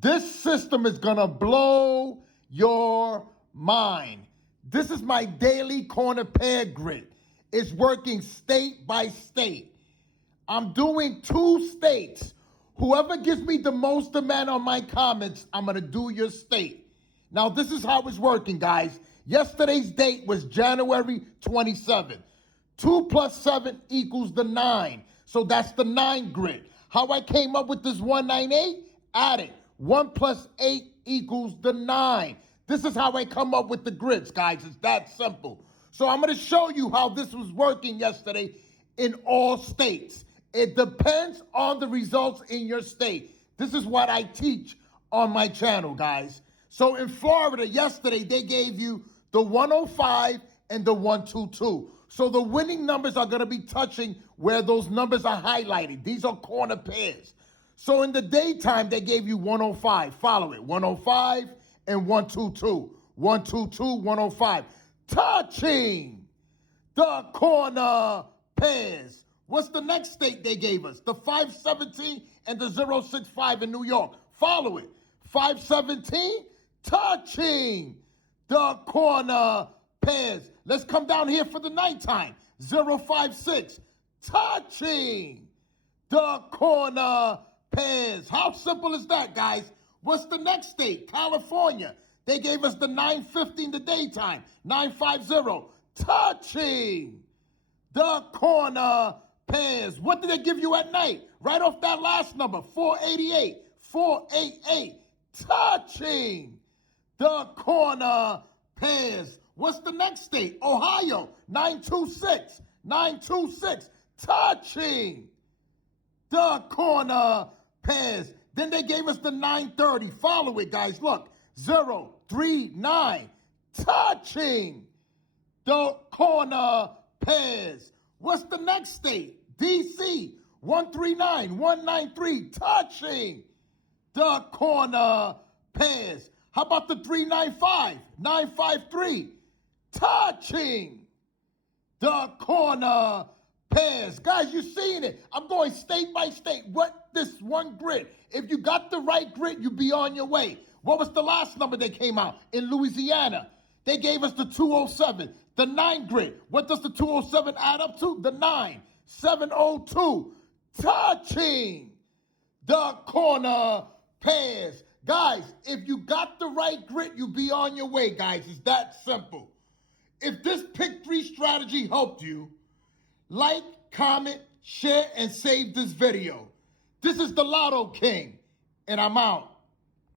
This system is going to blow your mind. This is my daily corner pair grid. It's working state by state. I'm doing 2 states. Whoever gives me the most demand on my comments, I'm going to do your state. Now, this is how it's working, guys. Yesterday's date was January 27th. 2 plus 7 equals the 9. So that's the 9 grid. How I came up with this 198? Add it. 1 plus 8 equals the 9. This is how I come up with the grids, guys. It's that simple. So I'm going to show you how this was working yesterday in all states. It depends on the results in your state. This is what I teach on my channel, guys. So in Florida, yesterday, they gave you the 105 and the 122. So the winning numbers are going to be touching where those numbers are highlighted. These are corner pairs. So in the daytime, they gave you 105. Follow it. 105 and 122. 122, 105. Touching the corner pairs. What's the next state they gave us? The 517 and the 065 in New York. Follow it. 517, touching the corner pairs. Let's come down here for the nighttime. 056, touching the corner pairs. How simple is that, guys? What's the next state? California. They gave us the 950 in the daytime. 950, touching the corner pairs. What did they give you at night? Right off that last number, 488. 488, touching the corner pairs. What's the next state? Ohio, 926. 926, touching the corner pairs. Then they gave us the 930. Follow it, guys. Look, 039, touching the corner pairs. What's the next state? DC, 139, 193, touching the corner pairs. How about the 395, 953, touching the corner pairs. Guys, you're seeing it. I'm going state by state. What this one grid? If you got the right grid, you be on your way. What was the last number that came out? In Louisiana, they gave us the 207, the 9 grid. What does the 207 add up to? The 9. 702, touching the corner pairs. Guys, if you got the right grid, you be on your way, guys. It's that simple. If this pick 3 strategy helped you, like, comment, share, and save this video. This is the Lotto King, and I'm out.